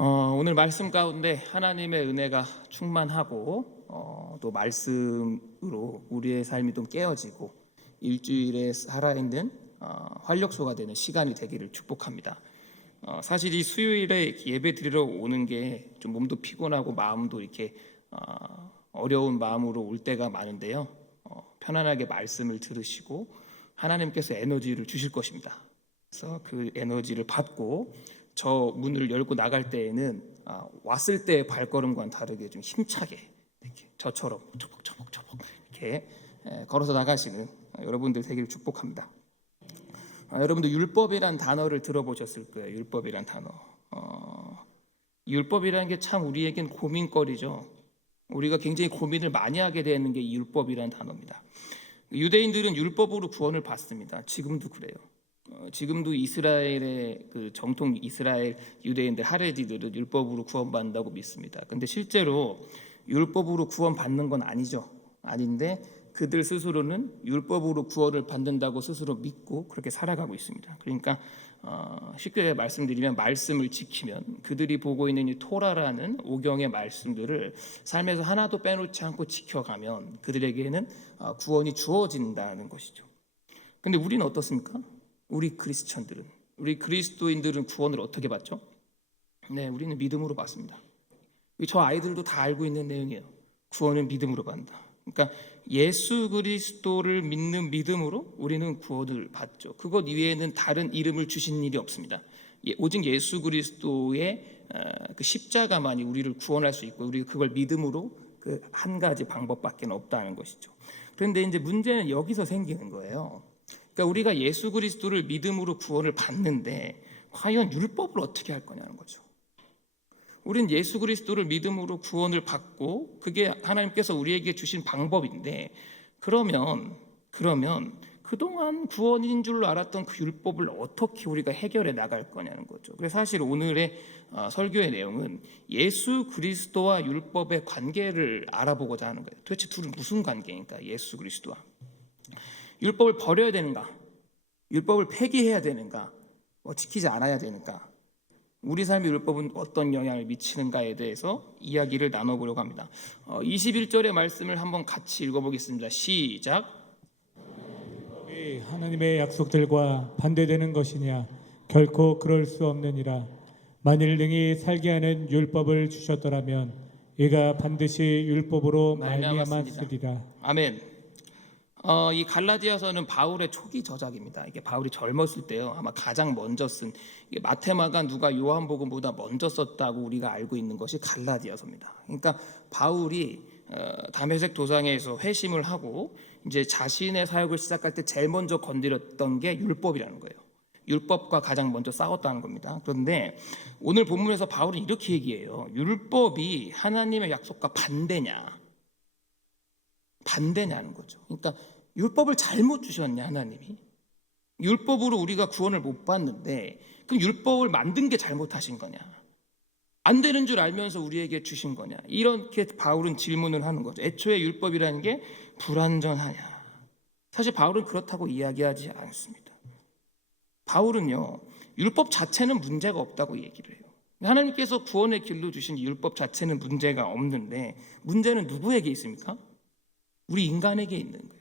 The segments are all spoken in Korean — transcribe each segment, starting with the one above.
오늘 말씀 가운데 하나님의 은혜가 충만하고 또 말씀으로 우리의 삶이 좀 깨어지고 일주일에 살아있는 활력소가 되는 시간이 되기를 축복합니다. 사실 이 수요일에 예배 드리러 오는 게 좀 몸도 피곤하고 마음도 이렇게 어려운 마음으로 올 때가 많은데요. 편안하게 말씀을 들으시고 하나님께서 에너지를 주실 것입니다. 그래서 그 에너지를 받고 저 문을 열고 나갈 때에는 왔을 때의 발걸음과는 다르게 좀 힘차게 이렇게 저처럼 초복초복초복 이렇게 걸어서 나가시는 여러분들 되기를 축복합니다. 여러분들 율법이란 단어를 들어보셨을 거예요. 율법이란 단어. 율법이라는 게 참 우리에겐 고민거리죠. 우리가 굉장히 고민을 많이 하게 되는 게 율법이란 단어입니다. 유대인들은 율법으로 구원을 받습니다. 지금도 그래요. 지금도 이스라엘의 그 정통 이스라엘 유대인들 하레디들은 율법으로 구원받는다고 믿습니다. 근데 실제로 율법으로 구원받는 건 아니죠. 아닌데 그들 스스로는 율법으로 구원을 받는다고 스스로 믿고 그렇게 살아가고 있습니다. 그러니까 쉽게 말씀드리면 말씀을 지키면 그들이 보고 있는 이 토라라는 오경의 말씀들을 삶에서 하나도 빼놓지 않고 지켜가면 그들에게는 구원이 주어진다는 것이죠. 근데 우리는 어떻습니까? 우리 크리스천들은, 우리 그리스도인들은 구원을 어떻게 받죠? 네, 우리는 믿음으로 받습니다. 저 아이들도 다 알고 있는 내용이에요. 구원은 믿음으로 받는다. 그러니까 예수 그리스도를 믿는 믿음으로 우리는 구원을 받죠. 그것 이외에는 다른 이름을 주신 일이 없습니다. 오직 예수 그리스도의 그 십자가만이 우리를 구원할 수 있고 우리가 그걸 믿음으로 그 한 가지 방법밖에 없다는 것이죠. 그런데 이제 문제는 여기서 생기는 거예요. 그러니까 우리가 예수 그리스도를 믿음으로 구원을 받는데 과연 율법을 어떻게 할 거냐는 거죠. 우린 예수 그리스도를 믿음으로 구원을 받고 그게 하나님께서 우리에게 주신 방법인데 그러면 그동안 구원인 줄로 알았던 그 율법을 어떻게 우리가 해결해 나갈 거냐는 거죠. 그래서 사실 오늘의 설교의 내용은 예수 그리스도와 율법의 관계를 알아보고자 하는 거예요. 도대체 둘은 무슨 관계인가? 예수 그리스도와 율법을 버려야 되는가? 율법을 폐기해야 되는가? 지키지 않아야 되는가? 우리 삶의 율법은 어떤 영향을 미치는가에 대해서 이야기를 나눠보려고 합니다. 21절의 말씀을 한번 같이 읽어보겠습니다. 시작. 하나님의 약속들과 반대되는 것이냐? 결코 그럴 수 없느니라. 만일 능히 살게 하는 율법을 주셨더라면 이가 반드시 율법으로 말미암았으리라. 아멘. 이 갈라디아서는 바울의 초기 저작입니다. 이게 바울이 젊었을 때요. 아마 가장 먼저 쓴 마테마가 누가 요한복음보다 먼저 썼다고 우리가 알고 있는 것이 갈라디아서입니다. 그러니까 바울이 다메섹 도상에서 회심을 하고 이제 자신의 사역을 시작할 때 제일 먼저 건드렸던 게 율법이라는 거예요. 율법과 가장 먼저 싸웠다는 겁니다. 그런데 오늘 본문에서 바울은 이렇게 얘기해요. 율법이 하나님의 약속과 반대냐는 거죠. 그러니까 율법을 잘못 주셨냐 하나님이? 율법으로 우리가 구원을 못 받는데 그럼 율법을 만든 게 잘못하신 거냐? 안 되는 줄 알면서 우리에게 주신 거냐? 이렇게 바울은 질문을 하는 거죠. 애초에 율법이라는 게 불완전하냐? 사실 바울은 그렇다고 이야기하지 않습니다. 바울은요, 율법 자체는 문제가 없다고 얘기를 해요. 하나님께서 구원의 길로 주신 율법 자체는 문제가 없는데 문제는 누구에게 있습니까? 우리 인간에게 있는 거예요.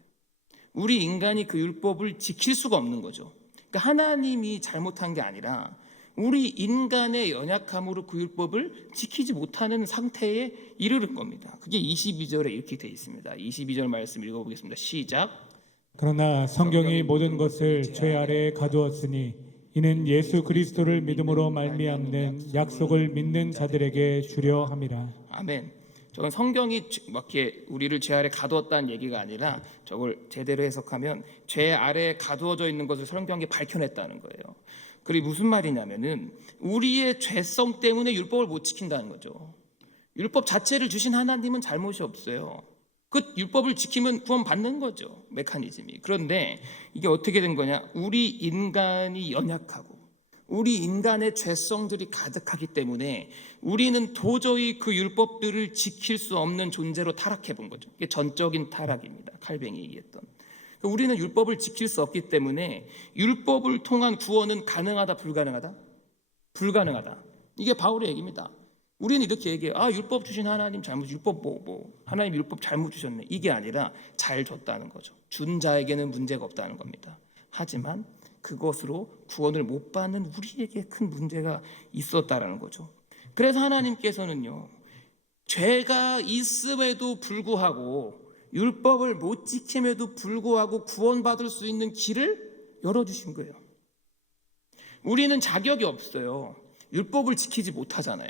우리 인간이 그 율법을 지킬 수가 없는 거죠. 그러니까 하나님이 잘못한 게 아니라 우리 인간의 연약함으로 그 율법을 지키지 못하는 상태에 이르는 겁니다. 그게 22절에 이렇게 되어 있습니다. 22절 말씀 읽어보겠습니다. 시작. 그러나 성경이 모든 것을 죄 아래에 가두었으니 이는 예수 그리스도를 믿음으로 말미암는 약속을 믿는 자들에게 주려 함이라. 아멘. 저건 성경이 이렇게 우리를 죄 아래 가두었다는 얘기가 아니라 저걸 제대로 해석하면 죄 아래에 가두어져 있는 것을 성경이 밝혀냈다는 거예요. 그리고 무슨 말이냐면은 우리의 죄성 때문에 율법을 못 지킨다는 거죠. 율법 자체를 주신 하나님은 잘못이 없어요. 그 율법을 지키면 구원 받는 거죠. 메커니즘이. 그런데 이게 어떻게 된 거냐? 우리 인간이 연약하고 우리 인간의 죄성들이 가득하기 때문에 우리는 도저히 그 율법들을 지킬 수 없는 존재로 타락해 본 거죠. 이게 전적인 타락입니다. 칼뱅이 얘기했던. 우리는 율법을 지킬 수 없기 때문에 율법을 통한 구원은 가능하다, 불가능하다? 불가능하다. 이게 바울의 얘기입니다. 우리는 이렇게 얘기해요. 율법 주신 하나님 잘못, 율법 하나님 율법 잘못 주셨네. 이게 아니라 잘 줬다는 거죠. 준 자에게는 문제가 없다는 겁니다. 하지만 그것으로 구원을 못 받는 우리에게 큰 문제가 있었다라는 거죠. 그래서 하나님께서는요, 죄가 있음에도 불구하고 율법을 못 지킴에도 불구하고 구원받을 수 있는 길을 열어주신 거예요. 우리는 자격이 없어요. 율법을 지키지 못하잖아요.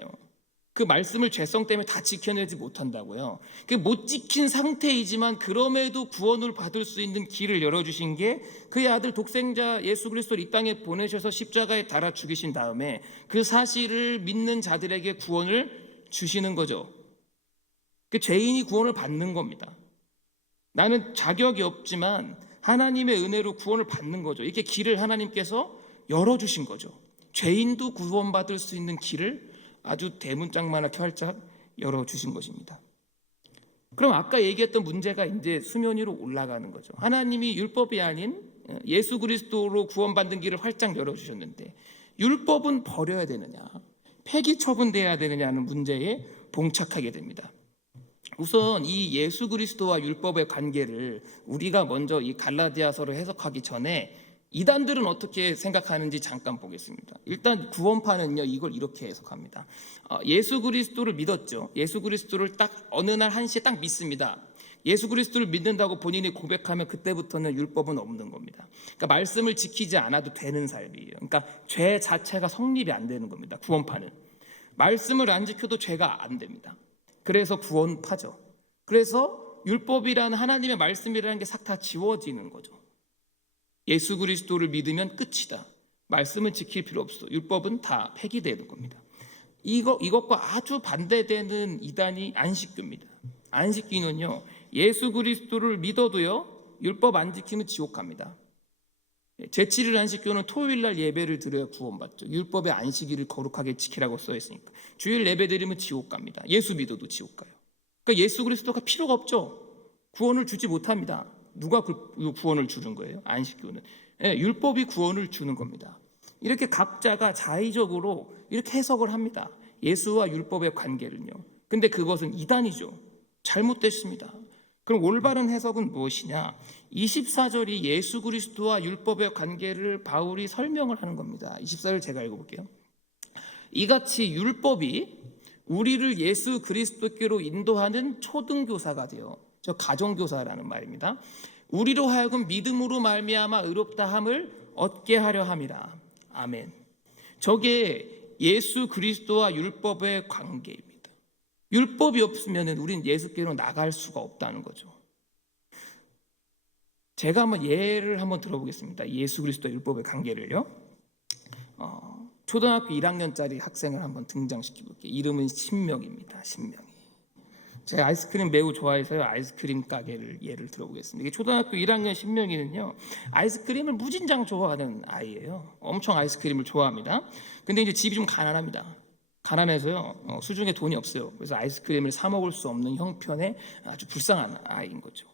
그 말씀을 죄성 때문에 다 지켜내지 못한다고요. 못 지킨 상태이지만 그럼에도 구원을 받을 수 있는 길을 열어주신 게 그의 아들 독생자 예수 그리스도를 이 땅에 보내셔서 십자가에 달아 죽이신 다음에 그 사실을 믿는 자들에게 구원을 주시는 거죠. 죄인이 구원을 받는 겁니다. 나는 자격이 없지만 하나님의 은혜로 구원을 받는 거죠. 이렇게 길을 하나님께서 열어주신 거죠. 죄인도 구원받을 수 있는 길을 아주 대문짝만하게 활짝 열어주신 것입니다. 그럼 아까 얘기했던 문제가 이제 수면 위로 올라가는 거죠. 하나님이 율법이 아닌 예수 그리스도로 구원받는 길을 활짝 열어주셨는데 율법은 버려야 되느냐, 폐기 처분돼야 되느냐는 문제에 봉착하게 됩니다. 우선 이 예수 그리스도와 율법의 관계를 우리가 먼저 이 갈라디아서를 해석하기 전에 이단들은 어떻게 생각하는지 잠깐 보겠습니다. 일단 구원파는요, 이걸 이렇게 해석합니다. 예수 그리스도를 믿었죠. 예수 그리스도를 딱 어느 날 한시에 딱 믿습니다. 예수 그리스도를 믿는다고 본인이 고백하면 그때부터는 율법은 없는 겁니다. 그러니까 말씀을 지키지 않아도 되는 삶이에요. 그러니까 죄 자체가 성립이 안 되는 겁니다. 구원파는 말씀을 안 지켜도 죄가 안 됩니다. 그래서 구원파죠. 그래서 율법이라는 하나님의 말씀이라는 게 싹 다 지워지는 거죠. 예수 그리스도를 믿으면 끝이다. 말씀은 지킬 필요 없어. 율법은 다 폐기되는 겁니다. 이것과 아주 반대되는 이단이 안식교입니다. 안식교는요, 예수 그리스도를 믿어도요, 율법 안 지키면 지옥 갑니다. 제7일 안식교는 토요일 날 예배를 드려야 구원받죠. 율법의 안식일을 거룩하게 지키라고 써 있으니까. 주일 예배 드리면 지옥 갑니다. 예수 믿어도 지옥 가요. 그러니까 예수 그리스도가 필요가 없죠. 구원을 주지 못합니다. 누가 구원을 주는 거예요? 안식교는. 율법이 구원을 주는 겁니다. 이렇게 각자가 자의적으로 이렇게 해석을 합니다. 예수와 율법의 관계를요. 근데 그것은 이단이죠. 잘못됐습니다. 그럼 올바른 해석은 무엇이냐? 24절이 예수 그리스도와 율법의 관계를 바울이 설명을 하는 겁니다. 24절 제가 읽어볼게요. 이같이 율법이 우리를 예수 그리스도께로 인도하는 초등교사가 되어, 저 가정교사라는 말입니다. 우리로 하여금 믿음으로 말미암아 의롭다 함을 얻게 하려 함이라. 아멘. 저게 예수 그리스도와 율법의 관계입니다. 율법이 없으면 우리는 예수께로 나갈 수가 없다는 거죠. 제가 한번 예를 한번 들어보겠습니다. 예수 그리스도와 율법의 관계를요. 초등학교 1학년짜리 학생을 한번 등장시켜 볼게요. 이름은 신명입니다. 신명이. 제가 아이스크림 매우 좋아해서요. 아이스크림 가게를 예를 들어보겠습니다. 이게 초등학교 1학년 신명이는요, 아이스크림을 무진장 좋아하는 아이예요. 엄청 아이스크림을 좋아합니다. 근데 이제 집이 좀 가난합니다. 가난해서요, 수중에 돈이 없어요. 그래서 아이스크림을 사 먹을 수 없는 형편의 아주 불쌍한 아이인 거죠.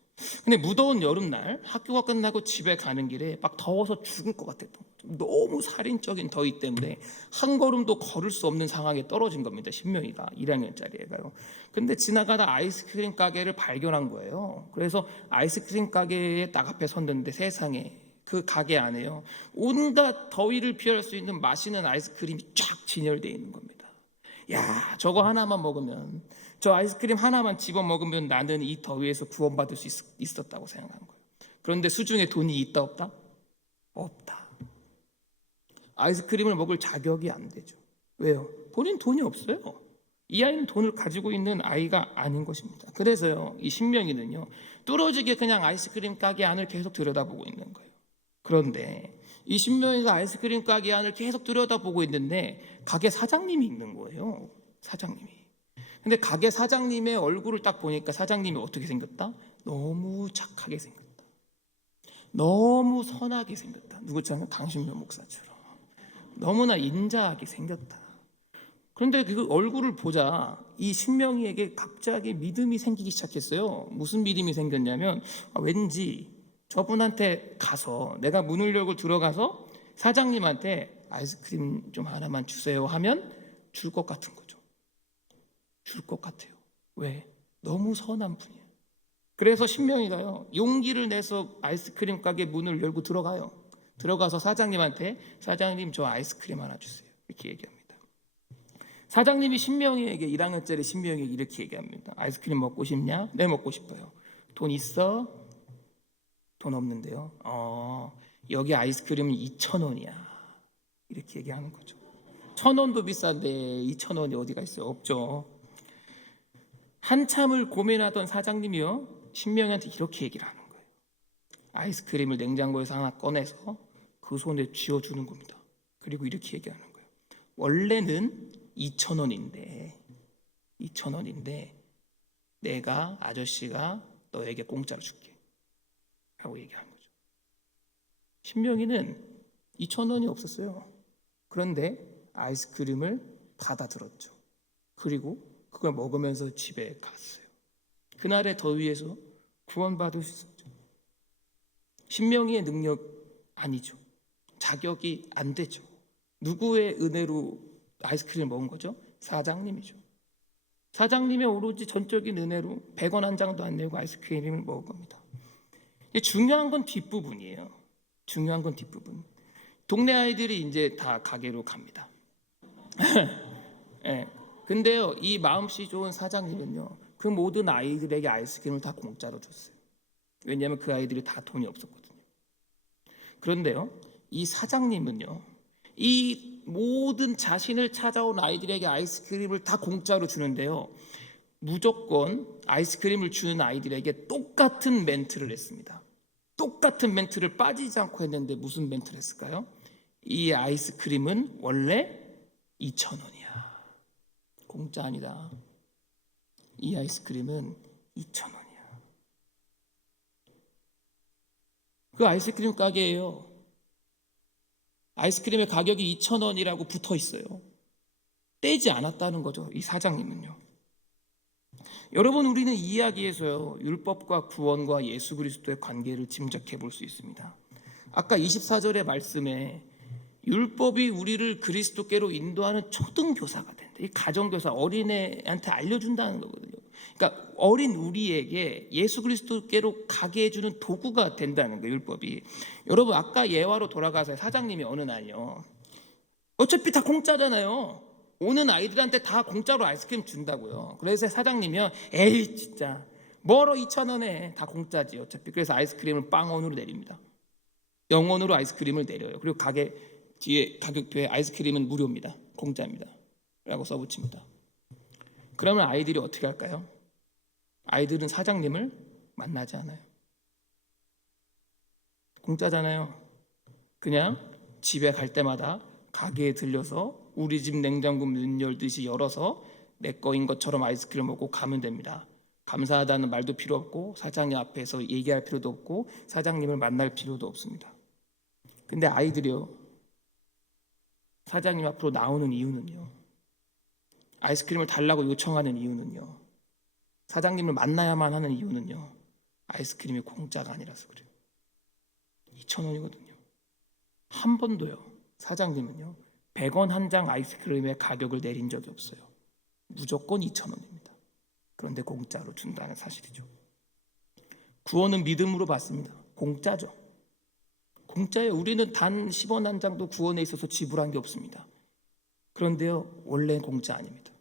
근데 무더운 여름날 학교가 끝나고 집에 가는 길에 막 더워서 죽을 것 같았던 거죠. 너무 살인적인 더위 때문에 한 걸음도 걸을 수 없는 상황에 떨어진 겁니다. 신명이가 1학년짜리 애가요. 근데 지나가다 아이스크림 가게를 발견한 거예요. 그래서 아이스크림 가게에 딱 앞에 섰는데 세상에 그 가게 안에요, 온갖 더위를 피할 수 있는 맛있는 아이스크림이 쫙 진열되어 있는 겁니다. 야, 저거 하나만 먹으면, 저 아이스크림 하나만 집어 먹으면 나는 이 더위에서 구원받을 수 있었다고 생각한 거예요. 그런데 수중에 돈이 있다 없다? 없다. 아이스크림을 먹을 자격이 안 되죠. 왜요? 본인 돈이 없어요. 이 아이는 돈을 가지고 있는 아이가 아닌 것입니다. 그래서요, 이 신명이는요, 뚫어지게 그냥 아이스크림 가게 안을 계속 들여다보고 있는 거예요. 그런데 이 신명이가 아이스크림 가게 안을 계속 들여다보고 있는데 가게 사장님이 있는 거예요. 사장님이. 근데 가게 사장님의 얼굴을 딱 보니까 사장님이 어떻게 생겼다? 너무 착하게 생겼다. 너무 선하게 생겼다. 누구처럼? 강신명 목사처럼. 너무나 인자하게 생겼다. 그런데 그 얼굴을 보자 이 신명이에게 갑자기 믿음이 생기기 시작했어요. 무슨 믿음이 생겼냐면, 왠지 저분한테 가서, 내가 문을 열고 들어가서 사장님한테 아이스크림 좀 하나만 주세요 하면 줄 것 같은 거죠. 줄 것 같아요. 왜? 너무 선한 분이에요. 그래서 신명이가요, 용기를 내서 아이스크림 가게 문을 열고 들어가요. 들어가서 사장님한테, 사장님 저 아이스크림 하나 주세요, 이렇게 얘기합니다. 사장님이 신명이에게, 1학년짜리 신명이에게 이렇게 얘기합니다. 아이스크림 먹고 싶냐? 네, 먹고 싶어요. 돈 있어? 돈 없는데요. 여기 아이스크림은 2,000원이야. 이렇게 얘기하는 거죠. 1,000원도 비싼데 2,000원이 어디가 있어요? 없죠. 한참을 고민하던 사장님이요, 신명이한테 이렇게 얘기를 하는 거예요. 아이스크림을 냉장고에서 하나 꺼내서 그 손에 쥐어주는 겁니다. 그리고 이렇게 얘기하는 거예요. 원래는 2,000원인데 내가, 아저씨가 너에게 공짜로 줄게 하고 얘기하는 거죠. 신명이는 2,000원이 없었어요. 그런데 아이스크림을 받아들었죠. 그리고 그걸 먹으면서 집에 갔어요. 그날의 더위에서 구원받을 수 있었죠. 신명이의 능력 아니죠. 자격이 안 되죠. 누구의 은혜로 아이스크림을 먹은 거죠? 사장님이죠. 사장님의 오로지 전적인 은혜로 100원 한 장도 안 내고 아이스크림을 먹은 겁니다. 중요한 건 뒷부분이에요. 중요한 건 뒷부분. 동네 아이들이 이제 다 가게로 갑니다. 네. 근데요, 이 마음씨 좋은 사장님은요, 그 모든 아이들에게 아이스크림을 다 공짜로 줬어요. 왜냐하면 그 아이들이 다 돈이 없었거든요. 그런데요, 이 사장님은요, 이 모든 자신을 찾아온 아이들에게 아이스크림을 다 공짜로 주는데요, 무조건 아이스크림을 주는 아이들에게 똑같은 멘트를 했습니다. 똑같은 멘트를 빠지지 않고 했는데 무슨 멘트를 했을까요? 이 아이스크림은 원래 2,000원이야. 공짜 아니다. 이 아이스크림은 2,000원이야. 그 아이스크림 가게예요. 아이스크림의 가격이 2,000원이라고 붙어 있어요. 떼지 않았다는 거죠, 이 사장님은요. 여러분, 우리는 이 이야기에서요, 율법과 구원과 예수 그리스도의 관계를 짐작해 볼 수 있습니다. 아까 24절의 말씀에 율법이 우리를 그리스도께로 인도하는 초등교사가 된다. 이 가정교사, 어린애한테 알려준다는 거거든요. 그러니까 어린 우리에게 예수 그리스도께로 가게 해주는 도구가 된다는 거예요, 율법이. 여러분, 아까 예화로 돌아가서 사장님이 어느 날요, 어차피 다 공짜잖아요. 오는 아이들한테 다 공짜로 아이스크림 준다고요. 그래서 사장님이요, 에이 진짜 뭐로 2,000원에 다 공짜지 어차피. 그래서 아이스크림을 빵원으로 내립니다. 0원으로 아이스크림을 내려요. 그리고 가게 뒤에 가격표에 아이스크림은 무료입니다, 공짜입니다 라고 써붙입니다. 그러면 아이들이 어떻게 할까요? 아이들은 사장님을 만나지 않아요. 공짜잖아요. 그냥 집에 갈 때마다 가게에 들려서 우리 집 냉장고 문 열듯이 열어서 내 거인 것처럼 아이스크림 먹고 가면 됩니다. 감사하다는 말도 필요 없고 사장님 앞에서 얘기할 필요도 없고 사장님을 만날 필요도 없습니다. 근데 아이들이요, 사장님 앞으로 나오는 이유는요, 아이스크림을 달라고 요청하는 이유는요, 사장님을 만나야만 하는 이유는요, 아이스크림이 공짜가 아니라서 그래요. 2,000원이거든요. 한 번도요, 사장님은요 100원 한 장 아이스크림의 가격을 내린 적이 없어요. 무조건 2,000원입니다. 그런데 공짜로 준다는 사실이죠. 구원은 믿음으로 받습니다. 공짜죠. 공짜예요. 우리는 단 10원 한 장도 구원에 있어서 지불한 게 없습니다. 그런데요, 원래는 공짜 아닙니다.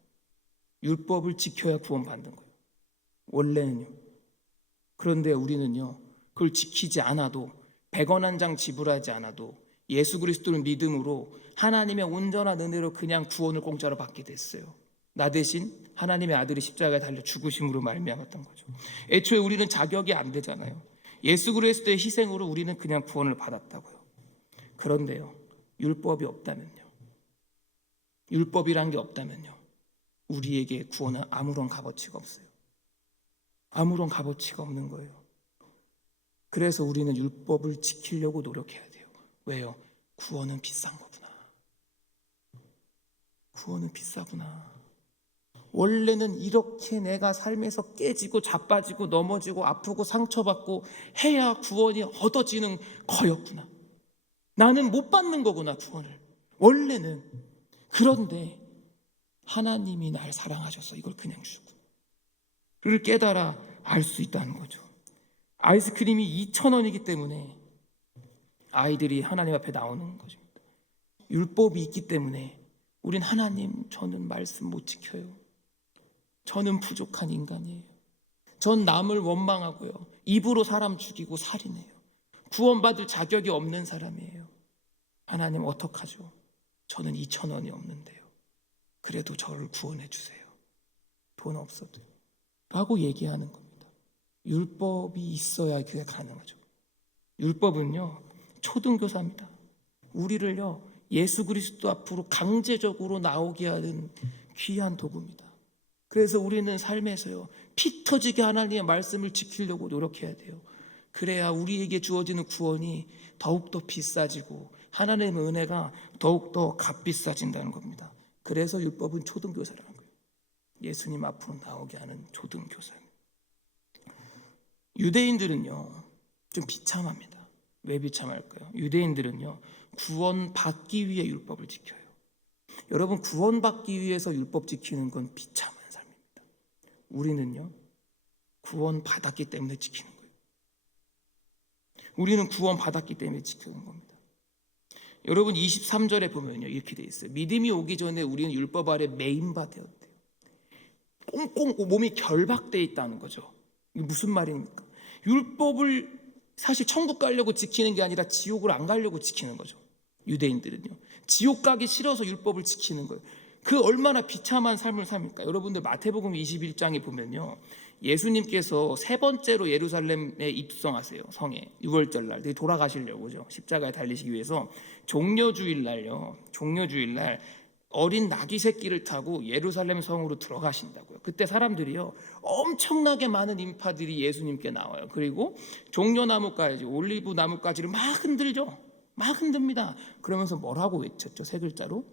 율법을 지켜야 구원받는 거예요, 원래는요. 그런데 우리는요, 그걸 지키지 않아도, 100원 한 장 지불하지 않아도 예수 그리스도를 믿음으로 하나님의 온전한 은혜로 그냥 구원을 공짜로 받게 됐어요. 나 대신 하나님의 아들이 십자가에 달려 죽으심으로 말미암았던 거죠. 애초에 우리는 자격이 안 되잖아요. 예수 그리스도의 희생으로 우리는 그냥 구원을 받았다고요. 그런데요, 율법이 없다면요, 율법이란 게 없다면요, 우리에게 구원은 아무런 값어치가 없어요. 아무런 값어치가 없는 거예요. 그래서 우리는 율법을 지키려고 노력해야 돼요. 왜요? 구원은 비싼 거구나. 구원은 비싸구나. 원래는 이렇게 내가 삶에서 깨지고 자빠지고 넘어지고 아프고 상처받고 해야 구원이 얻어지는 거였구나. 나는 못 받는 거구나, 구원을 원래는. 그런데 하나님이 날 사랑하셔서 이걸 그냥 주고, 그걸 깨달아 알 수 있다는 거죠. 아이스크림이 2,000원이기 때문에 아이들이 하나님 앞에 나오는 것입니다. 율법이 있기 때문에 우린 하나님, 저는 말씀 못 지켜요. 저는 부족한 인간이에요. 전 남을 원망하고요. 입으로 사람 죽이고 살인해요. 구원받을 자격이 없는 사람이에요. 하나님 어떡하죠? 저는 2,000원이 없는데요. 그래도 저를 구원해 주세요. 돈 없어도요. 라고 얘기하는 겁니다. 율법이 있어야 그게 가능하죠. 율법은요, 초등교사입니다. 우리를요, 예수 그리스도 앞으로 강제적으로 나오게 하는 귀한 도구입니다. 그래서 우리는 삶에서요, 피 터지게 하나님의 말씀을 지키려고 노력해야 돼요. 그래야 우리에게 주어지는 구원이 더욱더 비싸지고 하나님의 은혜가 더욱더 값비싸진다는 겁니다. 그래서 율법은 초등교사라는 거예요. 예수님 앞으로 나오게 하는 초등교사입니다. 유대인들은요, 좀 비참합니다. 왜 비참할까요? 유대인들은요, 구원받기 위해 율법을 지켜요. 여러분, 구원받기 위해서 율법 지키는 건 비참한 삶입니다. 우리는요, 구원받았기 때문에 지키는 거예요. 우리는 구원받았기 때문에 지키는 겁니다. 여러분, 23절에 보면요, 이렇게 돼 있어요. 믿음이 오기 전에 우리는 율법 아래 매인 바 되었대요. 꽁꽁 몸이 결박되어 있다는 거죠. 이게 무슨 말입니까? 율법을 사실 천국 가려고 지키는 게 아니라 지옥을 안 가려고 지키는 거죠. 유대인들은요, 지옥 가기 싫어서 율법을 지키는 거예요. 그 얼마나 비참한 삶을 삽니까? 여러분들 마태복음 21장에 보면요, 예수님께서 세 번째로 예루살렘에 입성하세요. 성에 6월절 날 돌아가시려고죠. 십자가에 달리시기 위해서 종려주일 날요, 종려주일 날 어린 나귀 새끼를 타고 예루살렘 성으로 들어가신다고요. 그때 사람들이요, 엄청나게 많은 인파들이 예수님께 나와요. 그리고 종려나무까지, 올리브 나무까지를 막 흔들죠. 막 흔듭니다. 그러면서 뭐라고 외쳤죠? 세 글자로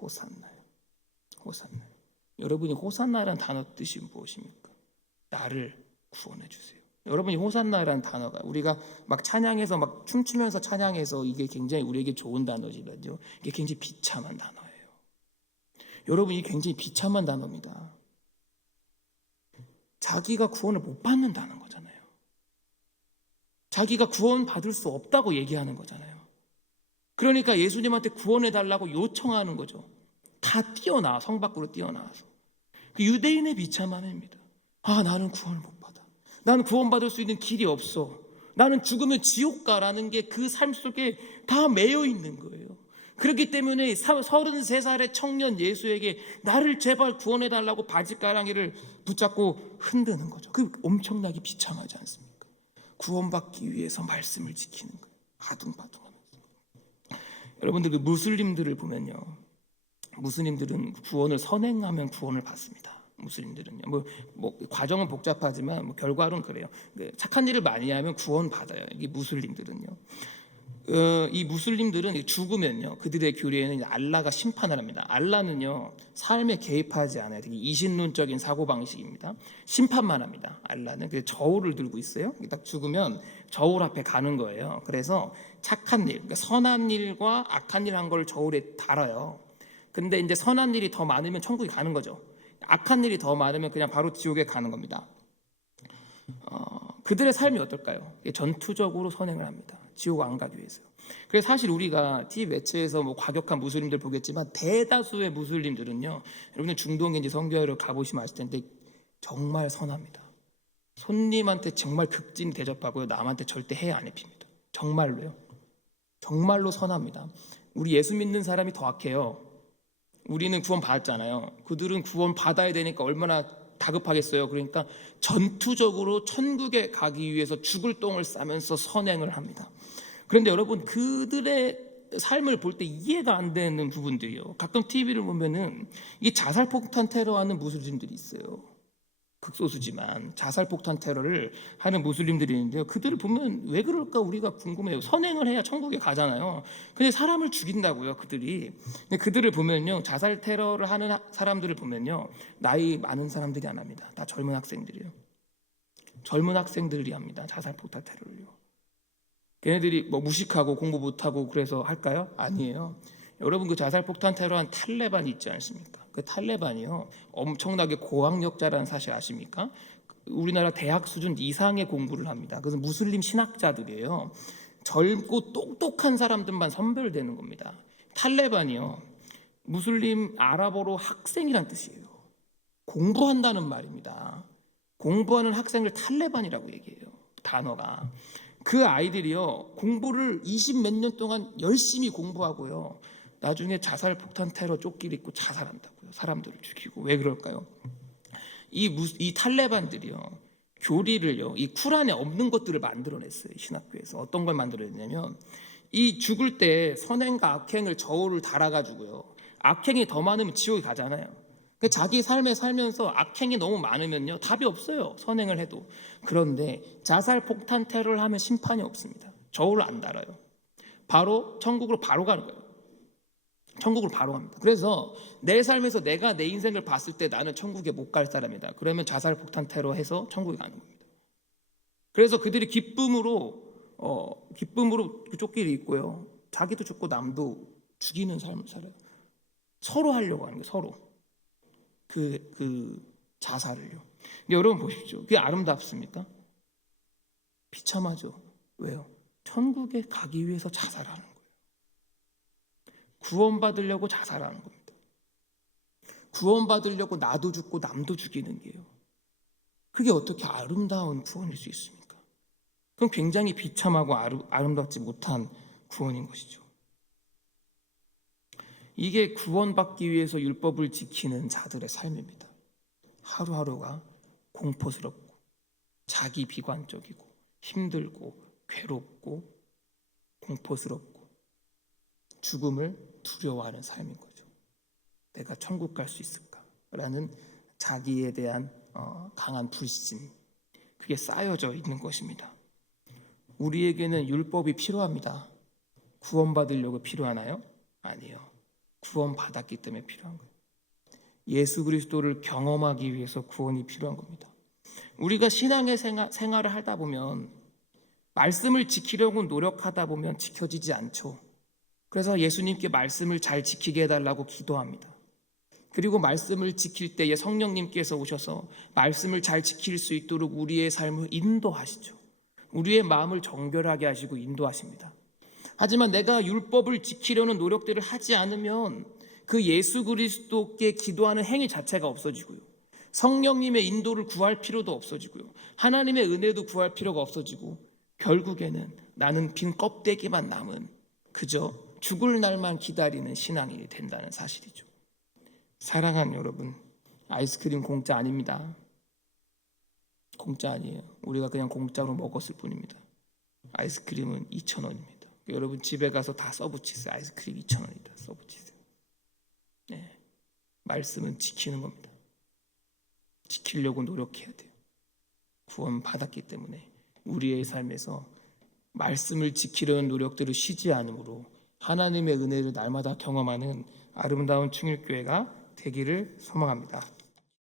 호산나요. 호산나요. 여러분이 호산나라는 단어 뜻이 무엇입니까? 나를 구원해 주세요. 여러분이 호산나라는 단어가, 우리가 막 찬양해서 막 춤추면서 찬양해서 이게 굉장히 우리에게 좋은 단어지만요, 이게 굉장히 비참한 단어예요. 여러분, 이게 굉장히 비참한 단어입니다. 자기가 구원을 못 받는다는 거잖아요. 자기가 구원 받을 수 없다고 얘기하는 거잖아요. 그러니까 예수님한테 구원해 달라고 요청하는 거죠. 다 뛰어나와, 성 밖으로 뛰어나와서. 그 유대인의 비참함입니다. 아, 나는 구원을 못 받아. 나는 구원받을 수 있는 길이 없어. 나는 죽으면 지옥 가라는 게 그 삶 속에 다 매여 있는 거예요. 그렇기 때문에 33살의 청년 예수에게 나를 제발 구원해 달라고 바짓가랑이를 붙잡고 흔드는 거죠. 그 엄청나게 비참하지 않습니까? 구원받기 위해서 말씀을 지키는 거예요. 아둥바둥하면서. 여러분들, 그 무슬림들을 보면요, 무슬림들은 구원을 선행하면 구원을 받습니다. 무슬림들은요, 뭐 과정은 복잡하지만 뭐 결과는 그래요. 착한 일을 많이 하면 구원 받아요. 이 무슬림들은요. 이 무슬림들은 죽으면요, 그들의 교리에는 알라가 심판을 합니다. 알라는요, 삶에 개입하지 않아요. 되게 이신론적인 사고 방식입니다. 심판만 합니다. 알라는 그 저울을 들고 있어요. 딱 죽으면 저울 앞에 가는 거예요. 그래서 착한 일, 그러니까 선한 일과 악한 일 한 걸 저울에 달아요. 근데 이제 선한 일이 더 많으면 천국에 가는 거죠. 악한 일이 더 많으면 그냥 바로 지옥에 가는 겁니다. 그들의 삶이 어떨까요? 전투적으로 선행을 합니다. 지옥 안 가기 위해서요. 그래서 사실 우리가 TV 매체에서 뭐 과격한 무슬림들 보겠지만 대다수의 무슬림들은요, 여러분들 중동인지 성교회를 가보시면 아실 텐데 정말 선합니다. 손님한테 정말 극진 대접하고요, 남한테 절대 해야 안 입힙니다. 정말로요. 정말로 선합니다. 우리 예수 믿는 사람이 더 악해요. 우리는 구원 받았잖아요. 그들은 구원 받아야 되니까 얼마나 다급하겠어요. 그러니까 전투적으로 천국에 가기 위해서 죽을 똥을 싸면서 선행을 합니다. 그런데 여러분, 그들의 삶을 볼 때 이해가 안 되는 부분들이요, 가끔 TV를 보면은 이 자살폭탄 테러하는 무슬림들이 있어요. 극소수지만 자살폭탄 테러를 하는 무슬림들이 있는데요, 그들을 보면 왜 그럴까 우리가 궁금해요. 선행을 해야 천국에 가잖아요. 근데 사람을 죽인다고요, 그들이. 근데 그들을 보면요, 자살 테러를 하는 사람들을 보면요, 나이 많은 사람들이 안 합니다. 다 젊은 학생들이요. 젊은 학생들이 합니다, 자살폭탄 테러를요. 걔네들이 뭐 무식하고 공부 못하고 그래서 할까요? 아니에요. 여러분, 그 자살폭탄 테러한 탈레반이 있지 않습니까? 그 탈레반이요, 엄청나게 고학력자라는 사실 아십니까? 우리나라 대학 수준 이상의 공부를 합니다. 그래서 무슬림 신학자들이에요. 젊고 똑똑한 사람들만 선별되는 겁니다. 탈레반이요, 무슬림 아랍어로 학생이란 뜻이에요. 공부한다는 말입니다. 공부하는 학생을 탈레반이라고 얘기해요. 단어가. 그 아이들이요, 공부를 20 몇 년 동안 열심히 공부하고요, 나중에 자살 폭탄 테러 조끼를 입고 자살한다고요. 사람들을 죽이고. 왜 그럴까요? 이 탈레반들이요, 교리를요, 이 쿠란에 없는 것들을 만들어냈어요. 신학교에서 어떤 걸 만들어냈냐면, 이 죽을 때 선행과 악행을 저울을 달아가지고요, 악행이 더 많으면 지옥에 가잖아요. 자기 삶에 살면서 악행이 너무 많으면요, 답이 없어요. 선행을 해도. 그런데 자살 폭탄 테러를 하면 심판이 없습니다. 저울을 안 달아요. 바로 천국으로 바로 가는 거예요. 천국으로 바로 갑니다. 그래서 내 삶에서 내가 내 인생을 봤을 때 나는 천국에 못 갈 사람이다. 그러면 자살 폭탄 테러 해서 천국에 가는 겁니다. 그래서 그들이 기쁨으로 그 조끼를 입고요, 자기도 죽고 남도 죽이는 삶을 살아요. 서로 하려고 하는 거예요. 서로. 그 자살을요. 근데 여러분 보십시오. 그게 아름답습니까? 비참하죠. 왜요? 천국에 가기 위해서 자살하는 거예요. 구원받으려고 자살하는 겁니다. 구원받으려고 나도 죽고 남도 죽이는 게요, 그게 어떻게 아름다운 구원일 수 있습니까? 그건 굉장히 비참하고 아름답지 못한 구원인 것이죠. 이게 구원받기 위해서 율법을 지키는 자들의 삶입니다. 하루하루가 공포스럽고 자기 비관적이고 힘들고 괴롭고 공포스럽고 죽음을 두려워하는 삶인 거죠. 내가 천국 갈 수 있을까라는 자기에 대한 강한 불신, 그게 쌓여져 있는 것입니다. 우리에게는 율법이 필요합니다. 구원받으려고 필요하나요? 아니요. 구원받았기 때문에 필요한 거예요. 예수 그리스도를 경험하기 위해서 구원이 필요한 겁니다. 우리가 신앙의 생활을 하다 보면, 말씀을 지키려고 노력하다 보면 지켜지지 않죠. 그래서 예수님께 말씀을 잘 지키게 해달라고 기도합니다. 그리고 말씀을 지킬 때에 성령님께서 오셔서 말씀을 잘 지킬 수 있도록 우리의 삶을 인도하시죠. 우리의 마음을 정결하게 하시고 인도하십니다. 하지만 내가 율법을 지키려는 노력들을 하지 않으면 그 예수 그리스도께 기도하는 행위 자체가 없어지고요, 성령님의 인도를 구할 필요도 없어지고요, 하나님의 은혜도 구할 필요가 없어지고, 결국에는 나는 빈 껍데기만 남은, 그저 죽을 날만 기다리는 신앙인이 된다는 사실이죠. 사랑하는 여러분, 아이스크림 공짜 아닙니다. 공짜 아니에요. 우리가 그냥 공짜로 먹었을 뿐입니다. 아이스크림은 2,000원입니다. 여러분 집에 가서 다 써붙이세요. 아이스크림 2,000원이다. 써붙이세요. 네. 말씀은 지키는 겁니다. 지키려고 노력해야 돼요. 구원 받았기 때문에 우리의 삶에서 말씀을 지키려는 노력들을 쉬지 않으므로 하나님의 은혜를 날마다 경험하는 아름다운 충일교회가 되기를 소망합니다.